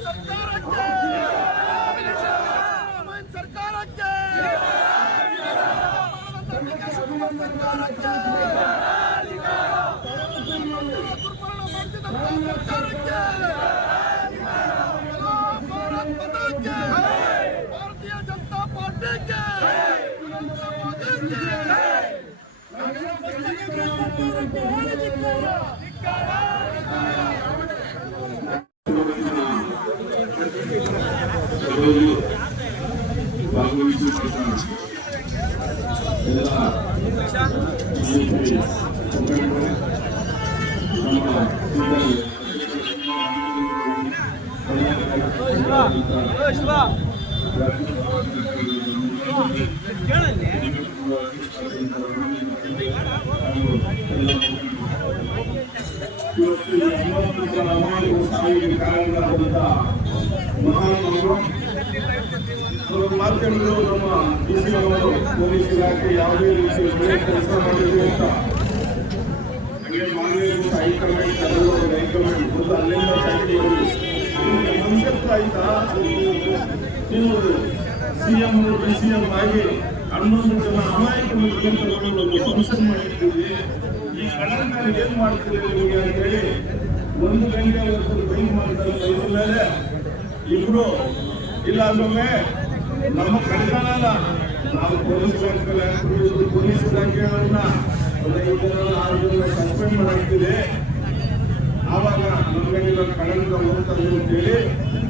ಕಾಂಗ್ರೆಸ್ ಸರ್ಕಾರಕ್ಕೆ ಸಿದ್ದರಾಮಯ್ಯ ಸರ್ಕಾರಕ್ಕೆ ಶಿವಕುಮಾರ್ ಸರ್ಕಾರಕ್ಕೆ ದುರ್ಮರಣ ಮಾಡ್ತಿದ್ದ ಸರ್ಕಾರಕ್ಕೆ ಭಾರತ್ ಮಾತಾಕ್ಕೆ ಭಾರತೀಯ ಜನತಾ ಪಾರ್ಟಿಗೆ ನರೇಂದ್ರ ಮೋದಿಗೆ ఈరోజు బాగుండి చూసుకుంటున్నాను మహానుభావం ಮುಖಂಡರು, ನಮ್ಮ ಸಿಬ್ಬಂದಿ, ಸಿ ಅವರು ಪೊಲೀಸ್ ಇಲಾಖೆ ಯಾವುದೇ ರೀತಿ ಕೆಲಸ ಮಾಡಿದ್ರು ಅಂತ. ಹಂಗೆ ಮಾಡಬೇಕು ಹೈಕಮಾಂಡ್ ಕರೆದವರು ಹೈಕಮಾಂಡ್ ಒಂದು ಅಲ್ಲಿಂದ ಮನುಷ್ಯತ್ವ ಆಯ್ತಾ? C M D C M ಆಗಿ ಹನ್ನೊಂದು ಜನ ಅಮಾಯಕ ಮುಖ್ಯಮಂತ್ರಿಗಳು ಒಂದು ಫಂಕ್ಷನ್ ಮಾಡಿರ್ತೀವಿ ಈ ಕಳ್ಳನ ಏನು ಮಾಡ್ತೀರಿ ನಿಮಗೆ ಅಂತೇಳಿ ಒಂದು ಗಂಟೆ ಹೊತ್ತು ಬೈಕ್ ಮಾಡ್ತಾರೆ. ಬೈದ ಮೇಲೆ ಇಬ್ರು ಇಲ್ಲ ಸೊಮ್ಮೆ ನಮ್ಮ ಕಡೆತನಲ್ಲ ನಾವು ಪೊಲೀಸ್ ಪೊಲೀಸ್ ಇಲಾಖೆಗಳನ್ನ ಒಂದು ಐದು ಜನ ಆರು ಸಸ್ಪೆಂಡ್ ಮಾಡಾಕ್ತಿದೆ ಆವಾಗ ನಮ್ಗೇನಿಲ್ಲ ಕಳಂಕ ಹೋಗ್ತದೆ ಅಂತೇಳಿ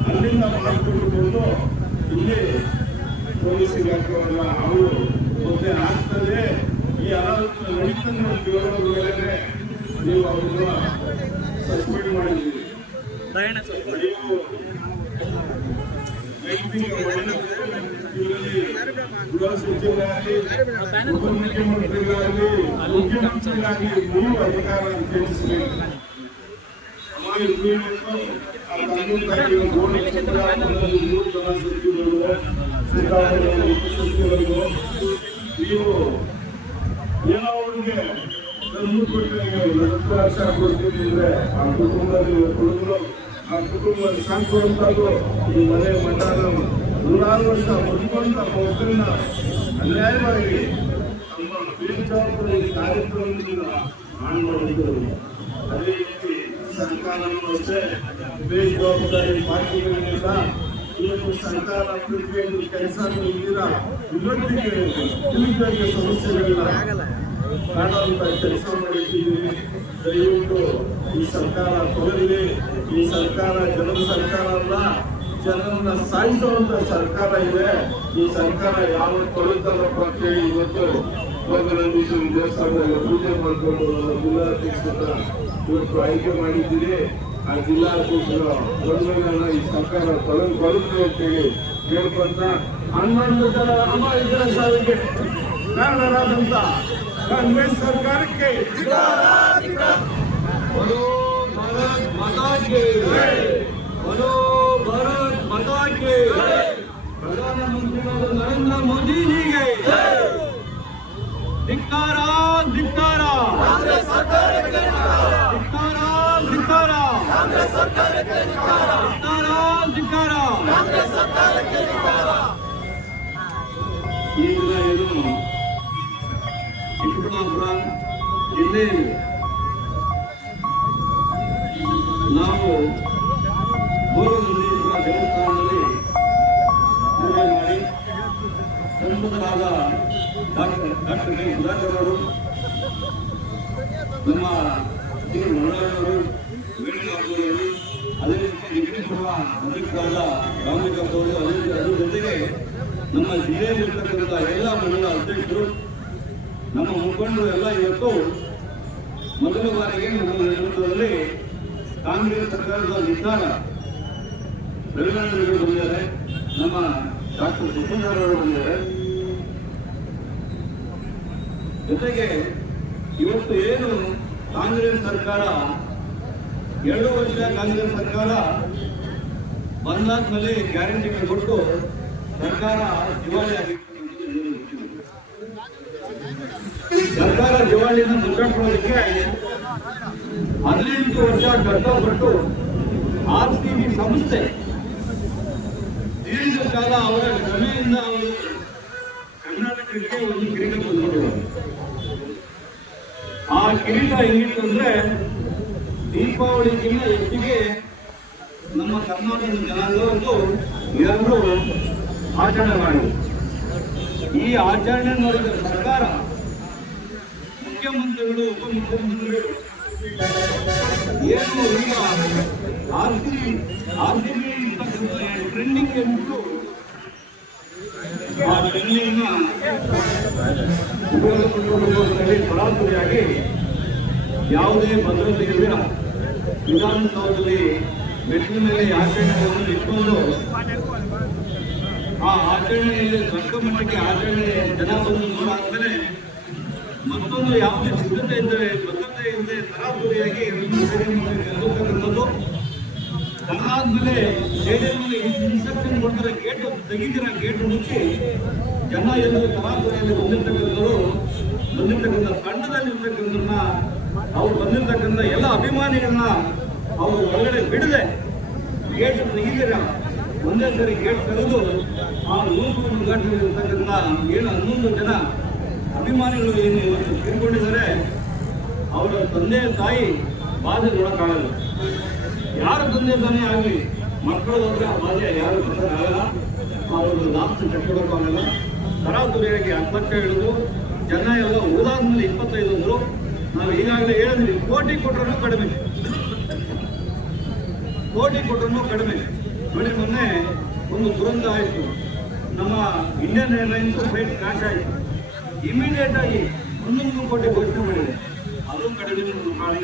ಅಲ್ಲಿಂದ ಮಾಡಿಕೊಂಡು ಬಂದು ಇಲ್ಲಿ ಪೊಲೀಸ್ ಇಲಾಖೆಯವರನ್ನ ಅವರು ಮತ್ತೆ ಆಗ್ತದೆ ಈ ಅನಾಹುತ ನಡೀತದೆ ಅಂತ ಹೇಳೋದ್ರ ಮೇಲೆ ನೀವು ಅವ್ರನ್ನ ಸಸ್ಪೆಂಡ್ ಮಾಡಿದ್ದೀರಿ ನೀವು ನೈತಿಕ ಮಹಿಳೆಯರು ಇವರಲ್ಲಿ ಗೃಹ ಸಚಿವರಾಗಲಿ ಉಪಮುಖ್ಯಮಂತ್ರಿಗಳಾಗಲಿ ಮುಖ್ಯಮಂತ್ರಿಗಳಾಗಲಿ ನೀವು ಅಧಿಕಾರ ತಿಳಿಸಬೇಕು ನೀವು ಏನೋ ಅವ್ರಿಗೆ ಹತ್ತು ಲಕ್ಷ ಕೊಡ್ತೀನಿ ಆ ಕುಟುಂಬದಲ್ಲಿ ಹುಡುಗರು ಆ ಕುಟುಂಬ ಸಾಕುವಂತದ್ದು ಈ ಮನೆ ಮಠ ನೂರಾರು ವರ್ಷ ಮಕ್ಕಳನ್ನ ಅನ್ಯಾಯವಾಗಿ ತಮ್ಮ ಬೇಜವಾಬ್ದಾರಿ ಕಾರ್ಯಕ್ರಮದಿಂದ ಮಾಡಿಕೊಂಡಿದ್ದರು ಅದೇ ರೀತಿ ಸರ್ಕಾರವನ್ನು ಅಷ್ಟೇ ಬೇಜವಾಬ್ದಾರಿ ಪಾರ್ಟಿಗಳಿಂದ ಇವತ್ತು ಸರ್ಕಾರ ಪ್ರತಿಯೊಂದು ಕೆಲಸ ಇದ್ದೀರಾ ಇವತ್ತಿಗೆ ಇಲ್ಲಿದ್ದಂಗೆ ಸಮಸ್ಯೆಗಳನ್ನ ಕೆಲಸ ಮಾಡಿದ್ದೀವಿ ದಯವಿಟ್ಟು ಈ ಸರ್ಕಾರ ತೊಲಗಲಿ ಈ ಸರ್ಕಾರ ಜನರ ಸರ್ಕಾರ ಅಲ್ಲ. ಜನರನ್ನ ಸಾಯಿಸುವಂತ ಸರ್ಕಾರ ಇದೆ. ಈ ಸರ್ಕಾರ ಯಾವ ತೊಳೆದಲ್ಲಪ್ಪ ಅಂತೇಳಿ ಇವತ್ತು ಭೋಗನಂದೀಶ್ವರ ದೇವಸ್ಥಾನದಲ್ಲಿ ಪೂಜೆ ಮಾಡಿಕೊಂಡು ಜಿಲ್ಲಾಧ್ಯಕ್ಷರ ಇವತ್ತು ಆಯ್ಕೆ ಮಾಡಿದ್ದೀರಿ. ಆ ಜಿಲ್ಲಾಧ್ಯಕ್ಷರು ಬಂಧುಗಳನ್ನ ಈ ಸರ್ಕಾರ ತೊಲಗಿ ಬರುತ್ತೆ ಅಂತೇಳಿ ಕೇಳ್ಕೊಂತ ಹನ್ನೊಂದು ಜನ ಅಮಾಯಕರ ಸಾವಿಗೆ ಕಾರಣರಾದಂತ ಕಾಂಗ್ರೆಸ್ ಸರ್ಕಾರಕ್ಕೆ ನಾವು ಗೋರಗಂಗೇಶ್ವರ ದೇವಸ್ಥಾನದಲ್ಲಿ ಪೂಜೆ ಮಾಡಿ ಸಂಸದರಾದ ಡಾಕ್ಟರ್ ಡಾಕ್ಟರ್ ಕೆ. ಸುಧಾಕರ್ ನಮ್ಮ ಶ್ರೀ ಮುರಳವರು ವೇಣುಗೋಪಾಲವರು ಅದೇ ರೀತಿ ವಿಧಾನಸಭಾ ಅಧ್ಯಕ್ಷರಾದ ರಾಮಲಿಂಗಪ್ಪ ಅವರು, ಅದೇ ರೀತಿ ಅದ್ರ ಜೊತೆಗೆ ನಮ್ಮ ಜಿಲ್ಲೆಯಲ್ಲಿರ್ತಕ್ಕಂಥ ಎಲ್ಲ ಮಂಡಲ ಅಧ್ಯಕ್ಷರು, ನಮ್ಮ ಮುಖಂಡರು ಎಲ್ಲ ಇವತ್ತು ಮೊದಲ ಬಾರಿಗೆ ನಮ್ಮ ನೇತೃತ್ವದಲ್ಲಿ ಕಾಂಗ್ರೆಸ್ ಸರ್ಕಾರದ ನಿರ್ಧಾರ ರವಿನಾರಾಯಣ ಬಂದಿದ್ದಾರೆ ನಮ್ಮ ಡಾಕ್ಟರ್ ಸುಖೇಂದ್ರ ಅವರು ಬಂದಿದ್ದಾರೆ. ಜೊತೆಗೆ ಇವತ್ತು ಏನು ಕಾಂಗ್ರೆಸ್ ಸರ್ಕಾರ, ಎರಡು ವರ್ಷ ಕಾಂಗ್ರೆಸ್ ಸರ್ಕಾರ ಬಂದಾದ್ಮೇಲೆ ಗ್ಯಾರಂಟಿ ಕೊಟ್ಟು ಸರ್ಕಾರ ದಿವಾಳಿ ಆಗಿತ್ತು ಸರ್ಕಾರ ದಿವಾಳಿಯನ್ನು ಮುಚ್ಚಾಕೊಳ್ಳೋದಕ್ಕೆ ಹದಿನೆಂಟು ವರ್ಷ ಕಷ್ಟಪಟ್ಟು ಆರ್ ಸಿ ಸಂಸ್ಥೆ ದೀರ್ಘಕಾಲ ಅವರ ಶ್ರಮೆಯಿಂದ ಅವರು ಕರ್ನಾಟಕಕ್ಕೆ ಒಂದು ಕಿರೀಟ ತಂದುಕೊಟ್ಟಿದ್ದಾರೆ ಆ ಕಿರೀಟ ಹೆಂಗಿತ್ತು ಅಂದ್ರೆ ದೀಪಾವಳಿಗಿಂತ ಹೆಚ್ಚಿಗೆ ನಮ್ಮ ಕರ್ನಾಟಕದ ಜನಾಂಗ ಒಂದು ಎಲ್ಲರೂ ಆಚರಣೆ ಮಾಡಿದರು. ಈ ಆಚರಣೆ ನೋಡಿದ ಸರ್ಕಾರ ಮುಖ್ಯಮಂತ್ರಿಗಳು, ಉಪಮುಖ್ಯಮಂತ್ರಿಗಳು. ಏನು ಈಗ R C R C B trending ಎಂಟು ಆ ಟ್ರೆಂಡಿಂಗ್ನ ಉಪಯೋಗಪಡಿಸಿಕೊಳ್ಳುವುದರಲ್ಲಿ ಸರಾಸರಿಯಾಗಿ ಯಾವುದೇ ಭದ್ರತೆ ಇಲ್ಲ ವಿಧಾನಸೌಧದಲ್ಲಿ ಮೆಟ್ಟಿನ ಮೇಲೆ ಆಚರಣೆಗಳನ್ನು ಇಟ್ಕೊಂಡು ಆ ಆಚರಣೆಯಲ್ಲಿ ದೊಡ್ಡ ಮಟ್ಟಕ್ಕೆ ಆಚರಣೆ ಜನ ಬಂದು ನೋಡಾದ್ಮೇಲೆ ಮತ್ತೊಂದು ಯಾವುದೇ ಸಿದ್ಧತೆ ಇದ್ದರೆ, ಭದ್ರತೆ ಇಲ್ಲದೆ ತರಾತುರಿಯಾಗಿ ಗೆಲ್ಲತಕ್ಕಂಥದ್ದು ಅದಾದ್ಮೇಲೆ ಸ್ಟೇಡಿಯಂನಲ್ಲಿ ಇನ್ಸ್ಟ್ರಕ್ಷನ್ ಕೊಡ್ತಾರೆ ಗೇಟ್ ತೆಗಿದಿರ ಗೇಟ್ ಮುಚ್ಚಿ ಜನ ಎಲ್ಲರೂ ತರಾತುರಿಯಲ್ಲಿ ಬಂದಿರ್ತಕ್ಕಂಥವ್ರು, ಬಂದಿರ್ತಕ್ಕಂಥ ತಂಡದಲ್ಲಿರ್ತಕ್ಕಂಥವ್ರನ್ನ, ಅವ್ರು ಬಂದಿರ್ತಕ್ಕಂಥ ಎಲ್ಲ ಅಭಿಮಾನಿಗಳನ್ನ ಅವರು ಒಳಗಡೆ ಬಿಡದೆ ಗೇಟ್ ತೆಗಿದಿರ ಒಂದೇ ಸರಿ ಗೇಟ್ ತೆಗೆದು ಆ ನೂರು ಉದ್ಘಾಟನೆಯಲ್ಲಿರ್ತಕ್ಕಂಥ ಏಳು ಹನ್ನೊಂದು ಜನ ಅಭಿಮಾನಿಗಳು ಏನು ಇವತ್ತು ತಿಳ್ಕೊಂಡಿದ್ದಾರೆ ಅವರ ತಂದೆ ತಾಯಿ ಬಾಧೆ ನೋಡಕ್ಕಾಗಲ್ಲ ಯಾರ ತಂದೆ ತಾನೇ ಆಗಲಿ, ಮಕ್ಕಳು ಹೋದ್ರೆ ಆ ಬಾಧೆ ಯಾರು ಆಗಲ್ಲ ಅವರು ಲಾಸ್ಟ್ ಕಟ್ಕೊಡೋಕ್ಕಾಗಲ್ಲ ತರಾತುರಿಯಾಗಿ ಹತ್ತಕ್ಕೆ ಹಿಡಿದು ಜನ ಎಲ್ಲ ಓದಾದ್ಮೇಲೆ ಇಪ್ಪತ್ತೈದು ಅಂದರು. ನಾವು ಈಗಾಗಲೇ ಹೇಳಿದ್ವಿ, ಕೋಟಿ ಕೊಟ್ಟರು ಕಡಿಮೆ. ಕೋಟಿ ಕೊಟ್ಟರು ಕಡಿಮೆ. ನೋಡಿ, ಮೊನ್ನೆ ಒಂದು ದುರಂತ ಆಯಿತು. ನಮ್ಮ ಇಂಡಿಯನ್ ಏರ್ಲೈನ್ಸ್ ಫ್ಲೈಟ್ ಕ್ರಾಶ್ ಆಯಿತು. ಇಮಿಡಿಯೇಟ್ ಆಗಿ ಒಂದೊಂದು ಕೋಟಿ ಘೋಷಣೆ ಮಾಡಿದೆ. ಅದು ಕಡಿಮೆ ನಮ್ಮ ಕಾಳಿ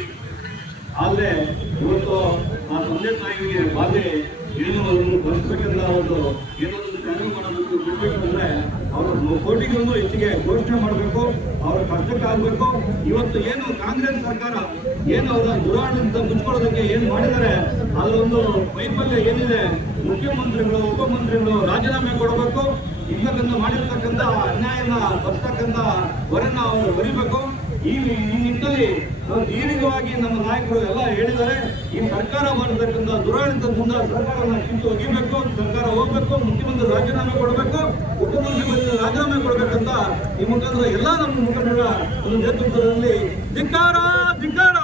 ಆದರೆ ಇವತ್ತು ಆ ತಂದೆ ತಾಯಿಗೆ ಬಾಧೆ ಏನು ಅದನ್ನು ಬರೆಸ್ಬೇಕಂತ ಒಂದು ಏನೋ ಒಂದು ಮಾಡಬೇಕು ಬಿಡ್ಬೇಕು ಅಂದ್ರೆ ಅವರು ಕೋಟಿಗೊಂದು ಹೆಚ್ಚಿಗೆ ಘೋಷಣೆ ಮಾಡಬೇಕು, ಅವ್ರ ಕಷ್ಟಕ್ಕಾಗಬೇಕು ಇವತ್ತು ಏನು ಕಾಂಗ್ರೆಸ್ ಸರ್ಕಾರ ಏನು ಅವರ ದುರಾಡಳಿತ ಮುಚ್ಕೊಳ್ಳೋದಕ್ಕೆ ಏನು ಮಾಡಿದ್ದಾರೆ, ಅಲ್ಲೊಂದು ವೈಫಲ್ಯ ಏನಿದೆ, ಮುಖ್ಯಮಂತ್ರಿಗಳು, ಉಪಮಂತ್ರಿಗಳು ರಾಜೀನಾಮೆ ಕೊಡಬೇಕು. ಇರ್ತಕ್ಕಂಥ ಮಾಡಿರ್ತಕ್ಕಂಥ ಅನ್ಯಾಯನ ಬರ್ತಕ್ಕಂಥ ಹೊರನ ಅವರು ಬರಿಬೇಕು. ಈ ಈ ನಿಟ್ಟಿನಲ್ಲಿ ದೀರ್ಘವಾಗಿ ನಮ್ಮ ನಾಯಕರು ಎಲ್ಲ ಹೇಳಿದ್ದಾರೆ. ಈ ಸರ್ಕಾರ ಮಾಡಿರ್ತಕ್ಕಂಥ ಮುಂದೆ ಸರ್ಕಾರನ ಕಿತ್ತು ಒಗಿಬೇಕು ಸರ್ಕಾರ ಹೋಗ್ಬೇಕು, ಮುಖ್ಯಮಂತ್ರಿ ರಾಜೀನಾಮೆ ಕೊಡಬೇಕು, ಉಪಮುಖ್ಯಮಂತ್ರಿ ರಾಜೀನಾಮೆ ಕೊಡಬೇಕಂತ ಈ ಮುಖಾಂತರ ಎಲ್ಲ ನಮ್ಮ ಮುಖಂಡರ ಒಂದು ನೇತೃತ್ವದಲ್ಲಿ ಧಿಕ್ಕಾರ ಧಿಕ್ಕಾರ.